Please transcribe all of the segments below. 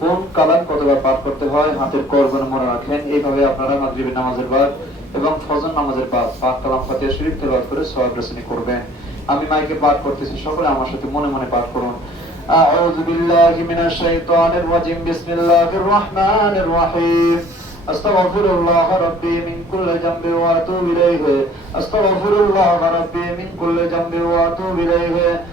কোন কালাম কতবার পাঠ করতে হয়, হাতের করবেন মনে রাখেন, এইভাবে আপনারা মাগরিবের নামাজের বাদ এবং ফজর নামাজের বাদ পাক কালাম শরীফ তেলাওয়াত করে করবেন। আমি মাইকে পাঠ করতেছি, সকলে আমার সাথে মনে মনে পাঠ করুন। أعوذ بالله من الشيطان الرجيم. بسم الله الرحمن الرحيم. أستغفر الله ربي من كل ذنب وأتوب إليه. أستغفر الله ربي من كل ذنب وأتوب إليه.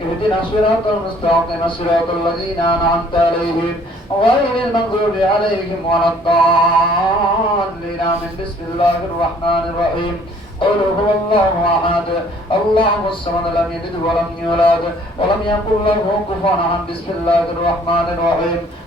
اهدنا الصراط المستقيم صراط الذين أنعمت عليهم غير المغضوب عليهم ولا الضالين آمين بسم الله الرحمن الرحيم قل هو الله احد الله الصمد لم يلد ولم يولد ولم يكن له كفوا احد بسم الله الرحمن الرحيم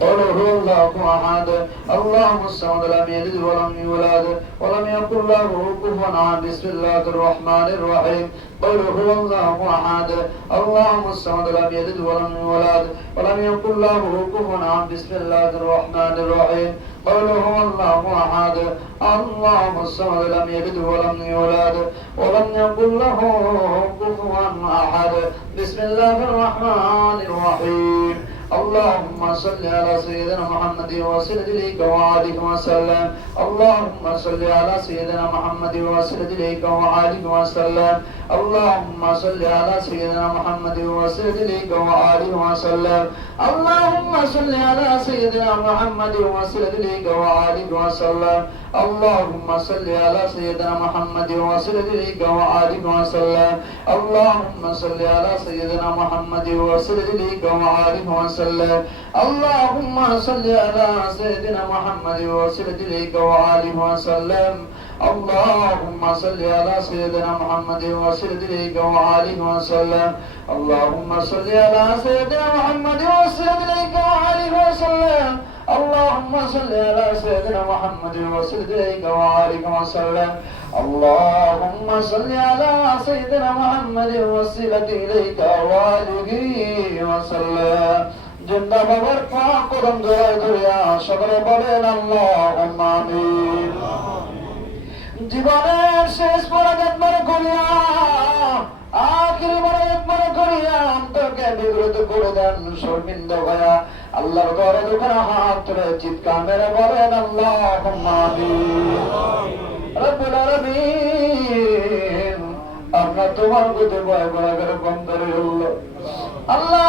قل هو الله أحد. الله الصمد لم يلد ولم يولد ولم يكن له كفوا أحد. بسم الله الرحمن الرحيم. قل هو الله أحد. الله الصمد لم يلد ولم يولد ولم يكن له كفوا أحد. بسم الله الرحمن الرحيم. قل هو الله أحد. الله الصمد لم يلد ولم يولد ولم يكن له كفوا أحد. بسم الله الرحمن الرحيم. اللهم صل على سيدنا محمد وسلم إليك وآله وسلم. اللهم صل على سيدنا محمد وسلم إليك وآله وسلم. اللهم صل على سيدنا محمد وسلم إليك وآله وسلم. اللهم صل على سيدنا محمد وسلم إليك وآله وسلم. اللهم صل على سيدنا محمد وسلم إليك وآله وسلم. اللهم صل على سيدنا محمد وسلم إليك وآله وسلم. اللهم صل على سيدنا محمد وسلم إليك وآله وسلم. اللهم صل على سيدنا محمد وسلم إليك وآله وسلم. اللهم صل على سيدنا محمد وسلم إليك وآله وسلم. اللهم صل على سيدنا محمد وسلم إليك وآله وسلم. اللهم صل على سيدنا محمد وسلم إليك وآله وسلم. জিন্দা বাবার পাক কদম জড়ায় ধরিয়া সকলে বলেন আল্লাহ জীবনের শেষ পরাঘাত মনে করিয়া আখির পরাঘাত মনে করিয়া অন্তরকে বিব্রত করে দেন শর্মিন্দ ভয়া আল্লাহর ঘরে দোকানে হাত তুলে চিৎকার মেরে বলেন আল্লাহ রব্বুল আলামিন আপনার তোমার গতি ভয় করা করে কম করে আল্লাহ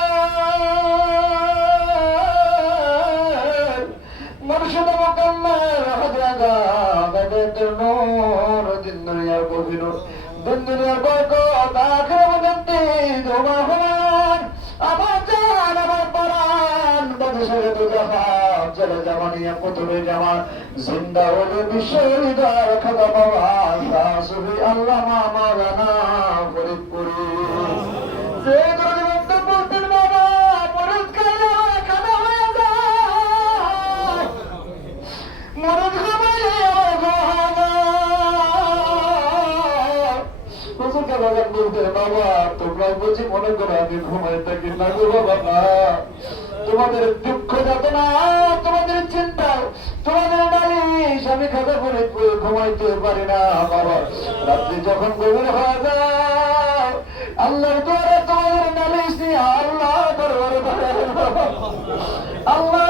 مرشد مكمل حجاجا بدت النور دين دنيا كفر دين دنيا بركات آخر مجدي دوما همان আমার জান আমার পরাণ বদসরে তো জাহান চলে জামানিয়া পুতুলে জামান জিন্দা হলে বিশ্ব হৃদয় খাদা বাবা শাশুড়ি আল্লাহ মামা জানা ফরিদপুরি বলতে বাবা, তোমরা বুঝি মনে করো আমি ঘুমাই থাকি। না গো বাবা তোমাদের দুঃখ যাতে না তোমাদের চিন্তা, তোমাদের নালিশ, আমি খাতা করে ঘুমাইতে পারি না, বাবা। রাত্রি যখন গভীর হয়ে যায় আল্লাহর দ্বারা তোমাদের নালিশ নিয়ে আল্লাহ দরবারে আল্লাহ,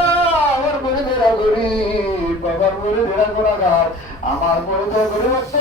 আমার মরিদেরা গরিব বাবার মরিদেরা গোড়াগার আমার মরিদের গরিব তুমি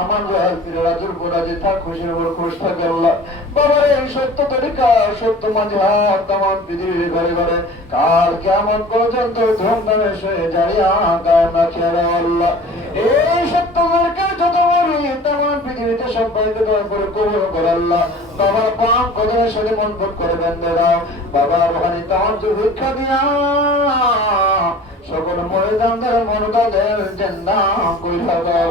আমার জয় ফিরে রাজুর থাক খুশির উপর খুশ থাকে আল্লাহ। বাবার, এই সত্য তরিকা সত্য মাঝে হাত তেমন পৃথিবীর ঘরে ঘরে। কাল কেমন পর্যন্ত ধুমধামে শুয়ে জারিয়া কায়ম রাখিয়া আল্লাহ। এই সত্য তরিকা যত বলি তেমন পৃথিবীতে সবাইকে দয়া করে কবুল করে আল্লাহ। বাবার পাম কদমের সাথে মন ভোট করে বেঁধে দাও। বাবার ওখানে তেমন ভিক্ষা দিয়া। সকল ময়দানদের মনদাদের জেন্দা কইরা দাও।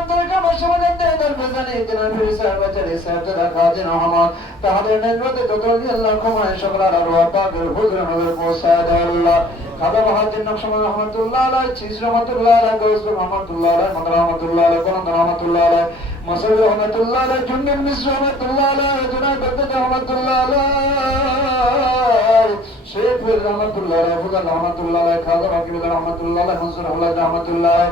অন্তর কামা সমাধান দে দর বেজানি দিনা ফিরিসার বাজারে সাথে রাখা দিন রহমান তাহাদের নেজবতে তত আল্লাহ ক্ষমায় সকল আর পাকের হুজুর নজর পৌঁছায় আল্লাহ খাদা বাহাদ্দিন নকশমা রহমতুল্লাহ আলাই চিজ রহমতুল্লাহ আলাই গৌস রহমতুল্লাহ আলাই মদ রহমতুল্লাহ আলাই কোন রহমতুল্লাহ আলাই মসুদ রহমতুল্লাহ আলাই জুন্নুল মিশ্র রহমতুল্লাহ আলাই জুনাই বদ্দত রহমতুল্লাহ আলাই শেখ ফির রহমতুল্লাহ আলাই ফুজান রহমতুল্লাহ আলাই খাদা বাকিব রহমতুল্লাহ মনসুর আল্লাহ রহমতুল্লাহ আলাই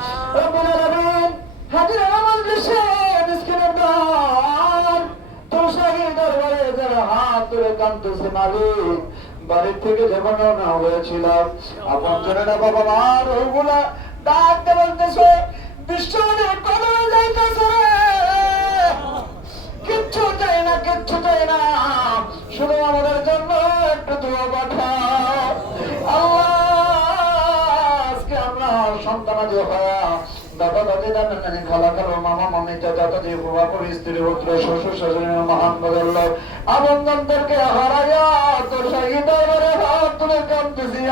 রব্বুল আলামিন কিচ্ছু চাই না, কিচ্ছু চাই না। শুধু আমাদের জন্য আজকে আমরা সন্তানাদি হয়া দাদা দাদি দাদা নানি খালা মামা মামি চাচা চাচি স্ত্রী পুত্র শ্বশুর শাশুড়ির মহান বদল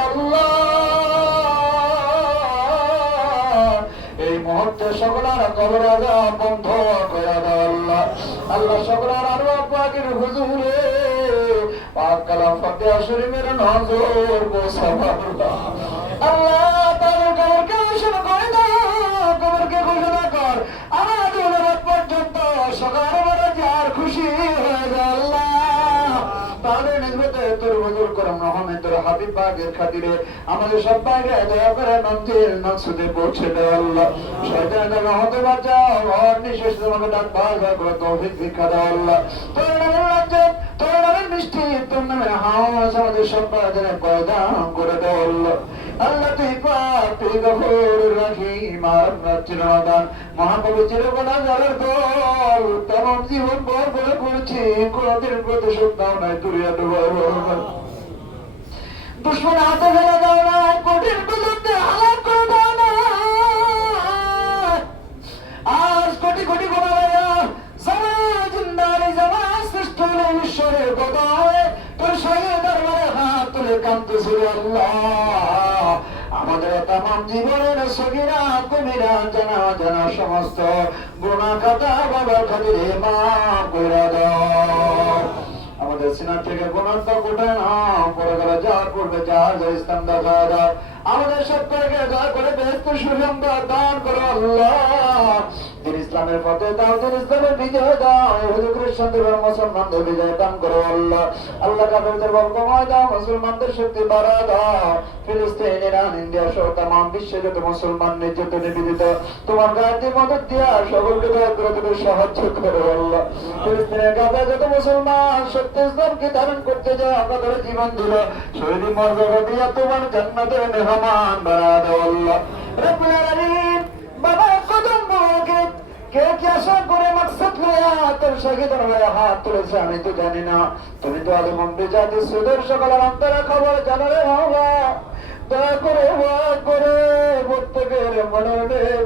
আল্লাহ এই মুহূর্তে সকলার বন্ধ করে আল্লাহ সকলার আরও পাকের হুজুরে পাক কালাম নজর আল্লাহ করম রহমে তোর হাবিব পাকের খাতিরে। আমাদের সবাইকে দয়া করে মঞ্জিল মকসুদে পৌঁছে দেয় আল্লাহ শয়তানের রহমতে বাঁচাও। ঘর নিঃশেষ তোমাকে ডাক বারবার করে তৌফিক ভিক্ষা দাও আল্লাহ তোর নামের রাজ্যে তোর নামের মিষ্টি তোর নামের হাওয়াজ আমাদের সবাইকে পয়দা করে দাও আল্লাহ আল্লাহ তুই পাক, তুই গফুর রহিম, আর রাজ্যের রমাদান মহাপবিত্র গোনা জলের দল জীবন বর বলে করছি কোনদিন প্রতিশোধ দাও নাই দুরিয়া ডুবার দুশ্মন হাতে ফেলে দাও না, কঠিন বুজুর্গে হালাত কোটি কোটি সারা জিন্দারি জামা সৃষ্ট কথা তোর সঙ্গে দরবারে হাত আমাদের তামাম জীবনের সগিরা কবিরা জানা জানা সমস্ত গুণা খাতা বাবার খাতিরে মা কইরা দাও। আমাদের সিনার থেকে গুণান্ত কোটে না পরে গেলে যার করবে যার যে আমাদের সবকে যা করে ব্যস্ত সুসংবাদ দান করো আল্লাহ। ইসলামের পথে দাও ইসলামের বিজয় দাও। হুজুর খ্রিস্টানদের মুসলমানদের বিজয় দান করো আল্লাহ। আল্লাহ কাফেরদের বল কমায় দাও মুসলমানদের শক্তি বাড়া দাও। ফিলিস্তিন, ইরান, ইন্ডিয়া সহ তাম বিশ্বে যত মুসলমান নিবেদিত তোমার মদত দিয়া সকলকে দয়া করে সাহায্য করো আল্লাহ। ফিলিস্তিনের যত মুসলমান সত্য ইসলামকে ধারণ করতে যায় ধরে জীবন দিল। শহীদ মর্যাদা দিয়া তোমার জান্নাতের মেহমান বাড়া দাও আল্লাহ। কে আশা করে মাকসাদ লয়া? তোর শহীদের হয়ে হাত তুলেছে, আমি তো জানি না। তুমি তো আগে মন্দির জাতি সুদের সকলের অন্তরে খবর জানালে বাবা। দয়া করে ওয়াজ করে প্রত্যেকের মনে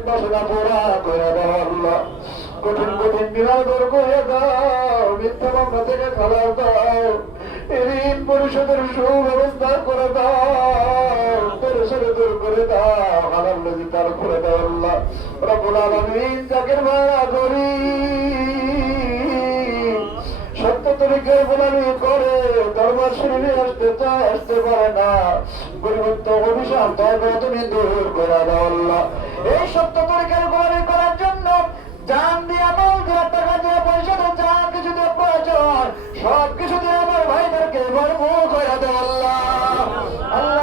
বাসনা পোড়া করে দাও কঠিন কঠিন বিবাহ দূর করে দাও। মিথ্যা থেকে দাও। ঋণ পরিশোধের সুব্যবস্থা করে দাও। দূর করে দাও। নদী তার করে দাও আল্লাহ। জাকের ভাড়া করি, সত্য করে দরবার আসতে চায়, আসতে পারে না। অভিশাপ তুমি দূর করে দাও আল্লাহ। এই সত্য গোলামি করার জন্য জান দিয়ে দিয়ে, টাকা দিয়ে পয়সা দিয়ে যা কিছু দিয়ে প্রয়োজন সব কিছু দিয়ে আমার ভাইদেরকে ভরপুর করে দাও আল্লাহ। আল্লাহ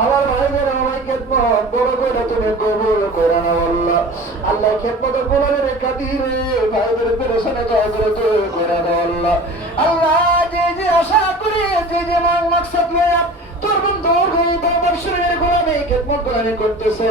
আমার ভাই বোন আমার খেদমত, বড় করে তুমি কবুল করে না আল্লাহ। আল্লাহ খেদমত রেখা দিয়ে ভাইদের পেরেশানে জয় করে না আল্লাহ। আল্লাহ, যে যে আশা করে, যে যে মান মাকসাদ লয়া, তোর বন্ধু এই বাবার শরীরের গোলামে খেদমত গোলামি করতেছে।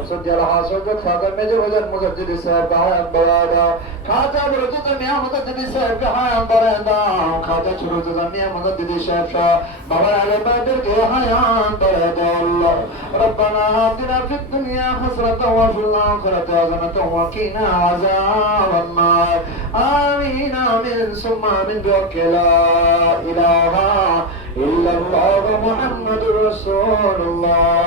وسجل حاسوك خاتم مجوزا مجدد سابها انبرادا خاتا برجد ميا مجدد سابها انبرادا خاتا شروط ميا مجدد سابها بابا علبا برقها يا انبرادا الله ربنا آتنا في الدنيا حسرة وفي الآخرة عزمة وقنا عذاب النار آمين آمين ثم آمين بك لا إله إلا الله محمد رسول الله